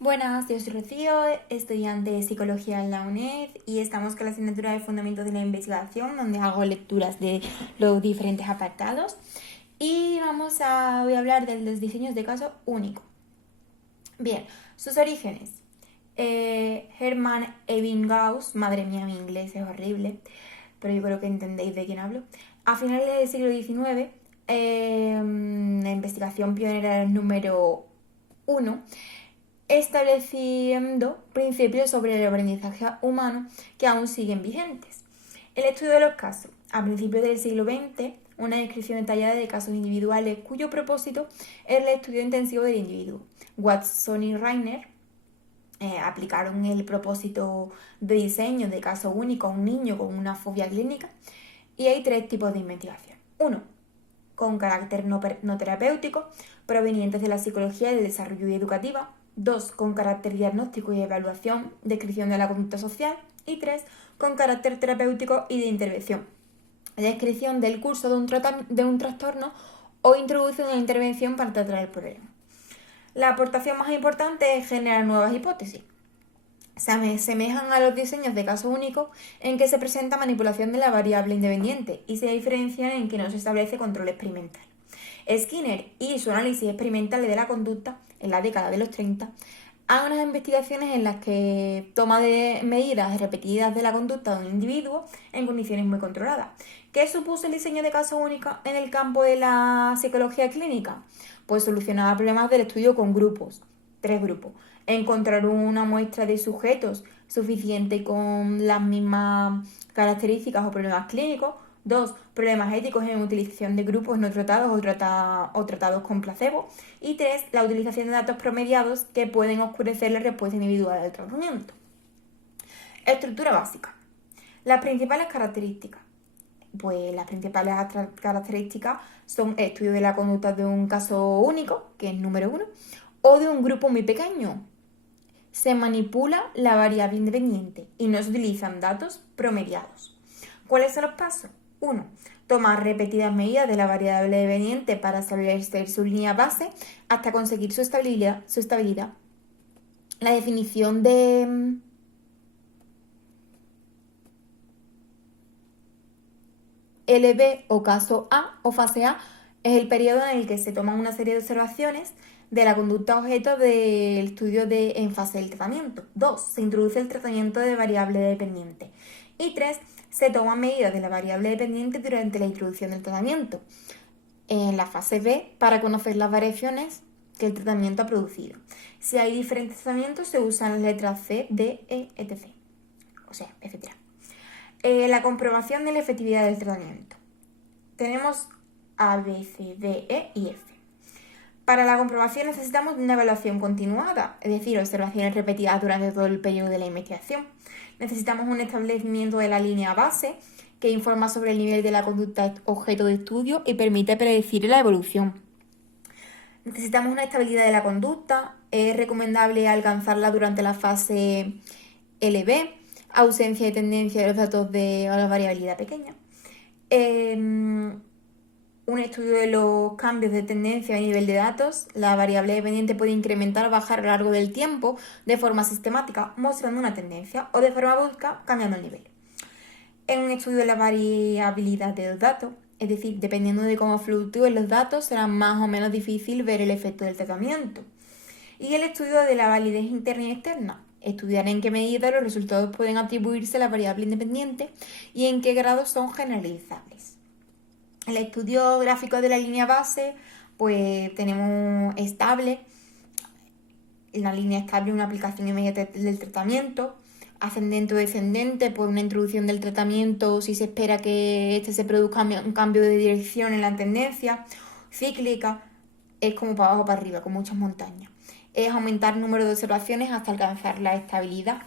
Buenas, yo soy Rocío, estudiante de Psicología en la UNED y estamos con la asignatura de Fundamentos de la Investigación, donde hago lecturas de los diferentes apartados. Y voy a hablar de los diseños de caso único. Bien, sus orígenes. Hermann Ebbinghaus, madre mía, mi inglés es horrible, pero yo creo que entendéis de quién hablo. A finales del siglo XIX, la investigación pionera número 1, estableciendo principios sobre el aprendizaje humano que aún siguen vigentes. El estudio de los casos. A principios del siglo XX, una descripción detallada de casos individuales cuyo propósito es el estudio intensivo del individuo. Watson y Rainer aplicaron el propósito de diseño de caso único a un niño con una fobia clínica, y hay 3 tipos de investigación. 1. Con carácter no terapéutico, provenientes de la psicología del desarrollo y educativa. 2. Con carácter diagnóstico y evaluación, descripción de la conducta social. Y 3. Con carácter terapéutico y de intervención, descripción del curso de un trastorno o introducción de una intervención para tratar el problema. La aportación más importante es generar nuevas hipótesis. Se asemejan a los diseños de caso único en que se presenta manipulación de la variable independiente y se diferencian en que no se establece control experimental. Skinner y su análisis experimental de la conducta en la década de los 30 hagan unas investigaciones en las que toma de medidas repetidas de la conducta de un individuo en condiciones muy controladas. ¿Qué supuso el diseño de caso único en el campo de la psicología clínica? Pues solucionaba problemas del estudio con grupos, 3 grupos. Encontrar una muestra de sujetos suficiente con las mismas características o problemas clínicos. 2. Problemas éticos en utilización de grupos no tratados o tratados con placebo. Y 3. La utilización de datos promediados que pueden oscurecer la respuesta individual al tratamiento. Estructura básica. Las principales características. Pues las principales características son estudio de la conducta de un caso único, que es número 1, o de un grupo muy pequeño. Se manipula la variable independiente y no se utilizan datos promediados. ¿Cuáles son los pasos? 1. Tomar repetidas medidas de la variable dependiente para establecer su línea base hasta conseguir su estabilidad. La definición de LB o caso A o fase A es el periodo en el que se toman una serie de observaciones de la conducta objeto del estudio en fase del tratamiento. 2. Se introduce el tratamiento de variable dependiente. Y 3. Se toman medidas de la variable dependiente durante la introducción del tratamiento. En la fase B, para conocer las variaciones que el tratamiento ha producido. Si hay diferentes tratamientos, se usan las letras C, D, E, etc. O sea, etc. La comprobación de la efectividad del tratamiento. Tenemos A, B, C, D, E y F. Para la comprobación necesitamos una evaluación continuada, es decir, observaciones repetidas durante todo el periodo de la investigación. Necesitamos un establecimiento de la línea base que informa sobre el nivel de la conducta objeto de estudio y permite predecir la evolución. Necesitamos una estabilidad de la conducta, es recomendable alcanzarla durante la fase LB, ausencia de tendencia de los datos de la variabilidad pequeña. Un estudio de los cambios de tendencia a nivel de datos. La variable dependiente puede incrementar o bajar a lo largo del tiempo de forma sistemática, mostrando una tendencia, o de forma brusca, cambiando el nivel. En un estudio de la variabilidad de los datos, es decir, dependiendo de cómo fluctúen los datos, será más o menos difícil ver el efecto del tratamiento. Y el estudio de la validez interna y externa. Estudiar en qué medida los resultados pueden atribuirse a la variable independiente y en qué grado son generalizables. El estudio gráfico de la línea base, pues tenemos estable, la línea estable, una aplicación inmediata del tratamiento, ascendente o descendente, pues una introducción del tratamiento si se espera que se produzca un cambio de dirección en la tendencia, cíclica, es como para abajo para arriba, con muchas montañas. Es aumentar el número de observaciones hasta alcanzar la estabilidad.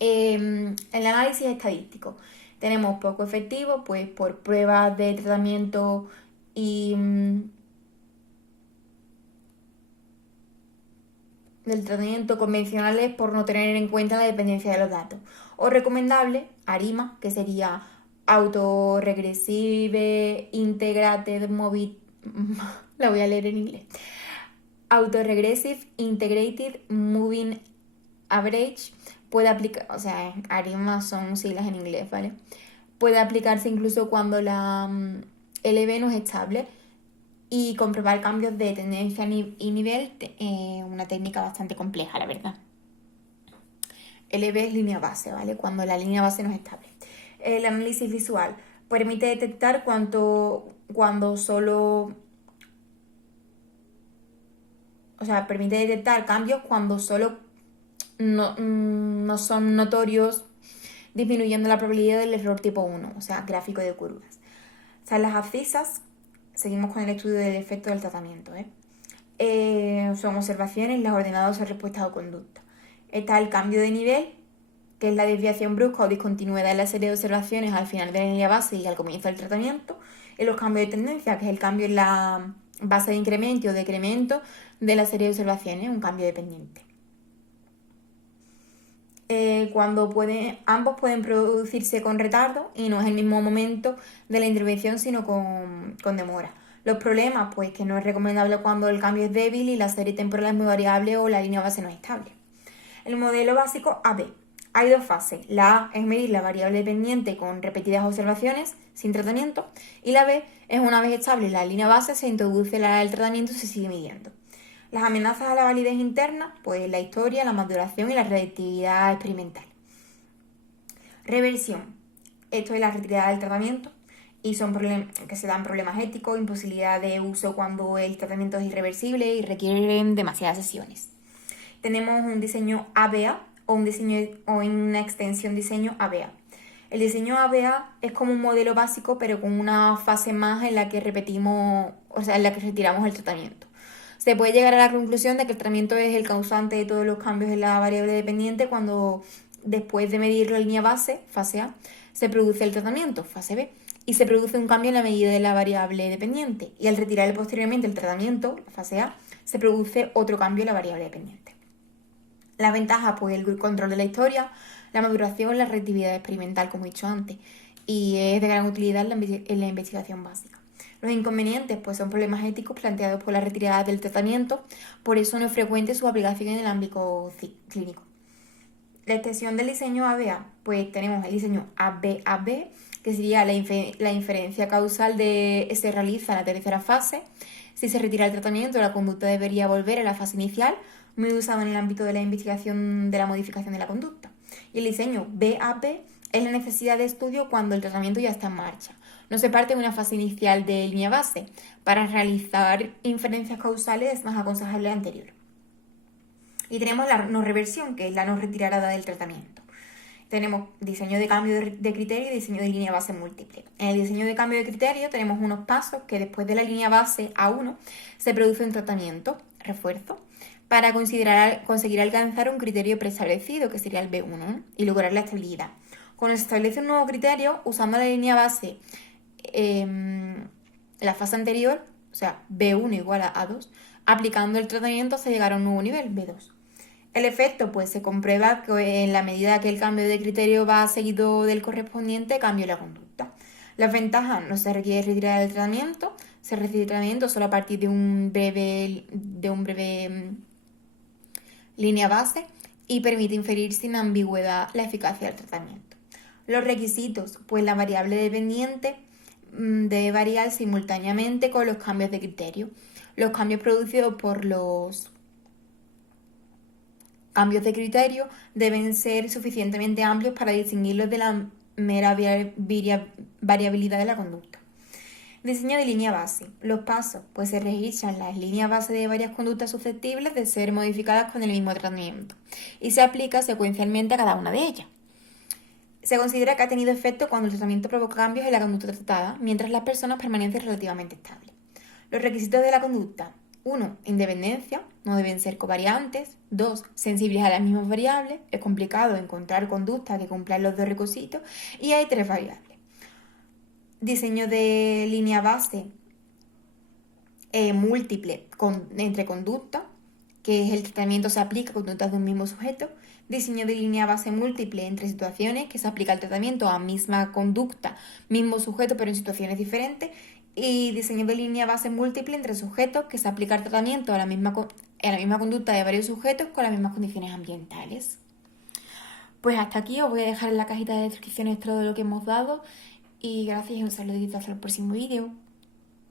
El análisis estadístico. Tenemos poco efectivo, pues por pruebas de tratamiento y del tratamiento convencionales por no tener en cuenta la dependencia de los datos. O recomendable, ARIMA, que sería Autoregressive Integrated Mobile, la voy a leer en inglés, Autoregressive Integrated Moving Average puede aplicar, o sea, ARIMA son siglas en inglés, ¿vale? Puede aplicarse incluso cuando la LB no es estable y comprobar cambios de tendencia y nivel, una técnica bastante compleja, la verdad. LB es línea base, ¿vale? Cuando la línea base no es estable. El análisis visual permite detectar permite detectar cambios cuando solo no son notorios, disminuyendo la probabilidad del error tipo 1, o sea, gráfico de curvas. O sea, las abscisas, seguimos con el estudio del efecto del tratamiento, son observaciones, las ordenadas son respuestas o conducta. Está el cambio de nivel, que es la desviación brusca o discontinuidad en la serie de observaciones al final de la línea base y al comienzo del tratamiento. Y los cambios de tendencia, que es el cambio en la base de incremento o decremento de la serie de observaciones, un cambio dependiente. Ambos pueden producirse con retardo y no es el mismo momento de la intervención, sino con demora. Los problemas, pues que no es recomendable cuando el cambio es débil y la serie temporal es muy variable o la línea base no es estable. El modelo básico AB. Hay dos fases. La A es medir la variable dependiente con repetidas observaciones sin tratamiento y la B es una vez estable la línea base, se introduce el tratamiento y se sigue midiendo. Las amenazas a la validez interna, pues la historia, la maduración y la reactividad experimental. Reversión. Esto es la retirada del tratamiento y son problemas que se dan problemas éticos, imposibilidad de uso cuando el tratamiento es irreversible y requieren demasiadas sesiones. Tenemos un diseño ABA o una extensión diseño ABA. El diseño ABA es como un modelo básico, pero con una fase más en la que repetimos, en la que retiramos el tratamiento. Se puede llegar a la conclusión de que el tratamiento es el causante de todos los cambios en la variable dependiente cuando, después de medir la línea base, fase A, se produce el tratamiento, fase B, y se produce un cambio en la medida de la variable dependiente. Y al retirar posteriormente el tratamiento, fase A, se produce otro cambio en la variable dependiente. Las ventajas, pues el control de la historia, la maduración, la reactividad experimental, como he dicho antes, y es de gran utilidad en la investigación básica. Los inconvenientes, pues son problemas éticos planteados por la retirada del tratamiento, por eso no es frecuente su aplicación en el ámbito clínico. La extensión del diseño ABA, pues tenemos el diseño ABAB, que sería la inferencia causal se realiza en la tercera fase. Si se retira el tratamiento, la conducta debería volver a la fase inicial, muy usado en el ámbito de la investigación de la modificación de la conducta. Y el diseño BAB es la necesidad de estudio cuando el tratamiento ya está en marcha. No se parte de una fase inicial de línea base. Para realizar inferencias causales es más aconsejable la anterior. Y tenemos la no reversión, que es la no retirada del tratamiento. Tenemos diseño de cambio de criterio y diseño de línea base múltiple. En el diseño de cambio de criterio tenemos unos pasos que después de la línea base A1 se produce un tratamiento, refuerzo, para conseguir alcanzar un criterio preestablecido, que sería el B1, ¿no? Y lograr la estabilidad. Cuando se establece un nuevo criterio, usando la línea base la fase anterior, o sea, B1 igual a A2, aplicando el tratamiento hasta llegar a un nuevo nivel, B2. El efecto, pues se comprueba que en la medida que el cambio de criterio va seguido del correspondiente cambio en la conducta. Las ventajas: no se requiere retirar el tratamiento, se retira el tratamiento solo a partir de un breve línea base y permite inferir sin ambigüedad la eficacia del tratamiento. Los requisitos, pues la variable dependiente debe variar simultáneamente con los cambios de criterio. Los cambios producidos por los cambios de criterio deben ser suficientemente amplios para distinguirlos de la mera variabilidad de la conducta. Diseño de línea base. Los pasos, pues se registran las líneas base de varias conductas susceptibles de ser modificadas con el mismo tratamiento y se aplica secuencialmente a cada una de ellas. Se considera que ha tenido efecto cuando el tratamiento provoca cambios en la conducta tratada, mientras las personas permanecen relativamente estables. Los requisitos de la conducta: 1. Independencia, no deben ser covariantes. 2. Sensibles a las mismas variables, es complicado encontrar conductas que cumplan los dos requisitos y hay 3 variables. Diseño de línea base múltiple entre conducta, que es el tratamiento se aplica a conductas de un mismo sujeto. Diseño de línea base múltiple entre situaciones, que se aplica el tratamiento a misma conducta, mismo sujeto, pero en situaciones diferentes. y diseño de línea base múltiple entre sujetos que se aplica el tratamiento a la misma conducta de varios sujetos con las mismas condiciones ambientales. Pues hasta aquí os voy a dejar en la cajita de descripciones todo lo que hemos dado y gracias y un saludito hasta el próximo vídeo.